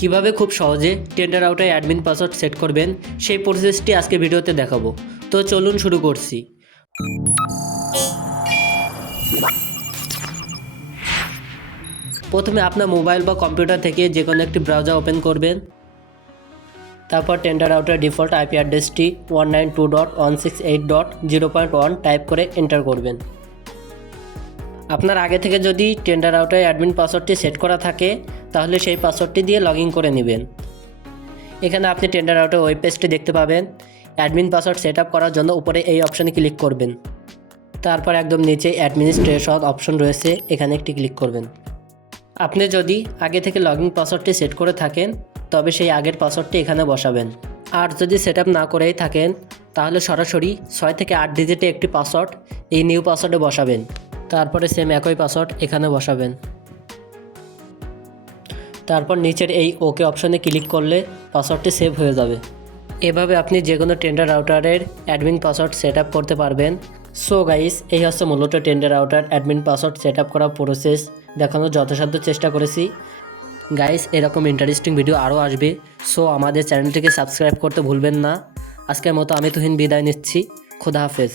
কীভাবে খুব সহজে টেন্ডার আউটে অ্যাডমিন পাসওয়ার্ড সেট করবেন, সেই প্রসেসটি আজকে ভিডিওতে দেখাবো। তো চলুন শুরু করছি। প্রথমে আপনার মোবাইল বা কম্পিউটার থেকে যে কোনো একটি ব্রাউজার ওপেন করবেন। তারপর টেন্ডার আউটের ডিফল্ট আইপি অ্যাড্রেসটি one nine two dot one six eight dot zero point one type করে এন্টার করবেন। আপনার আগে থেকে যদি টেন্ডার আউটের অ্যাডমিন পাসওয়ার্ডটি সেট করা থাকে, তাহলে সেই পাসওয়ার্ডটি দিয়ে লগ করে নেবেন। এখানে আপনি টেন্ডার আউটের ওয়েব পেজটি দেখতে পাবেন। অ্যাডমিন পাসওয়ার্ড সেট করার জন্য উপরে এই অপশানে ক্লিক করবেন। তারপর একদম নিচে অ্যাডমিনিস্ট্রেশন অপশন রয়েছে, এখানে একটি ক্লিক করবেন। আপনি যদি আগে থেকে লগ ইন পাসওয়ার্ডটি সেট করে থাকেন, তবে সেই আগের পাসওয়ার্ডটি এখানে বসাবেন। আর যদি সেট না করেই থাকেন, তাহলে সরাসরি ছয় থেকে আট ডিজিটে একটি পাসওয়ার্ড এই নিউ পাসওয়ার্ডে বসাবেন। তারপরে সেম একই পাসওয়ার্ড এখানে বসাবেন। তারপর নিচের এই ওকে অপশনে ক্লিক করলে পাসওয়ার্ডটি সেভ হয়ে যাবে। এভাবে আপনি যে কোনো টেন্ডার আউটারের অ্যাডমিন পাসওয়ার্ড সেট করতে পারবেন। সো গাইস এই হচ্ছে মূলত Tenda router admin password set up করার প্রসেস দেখানোর যথাসাধ্য চেষ্টা করেছি। গাইস এরকম ইন্টারেস্টিং ভিডিও আরও আসবে। সো আমাদের চ্যানেলটিকে সাবস্ক্রাইব করতে ভুলবেন না। আজকের মতো আমি তুহিন বিদায় নিচ্ছি। খোদা হাফেজ।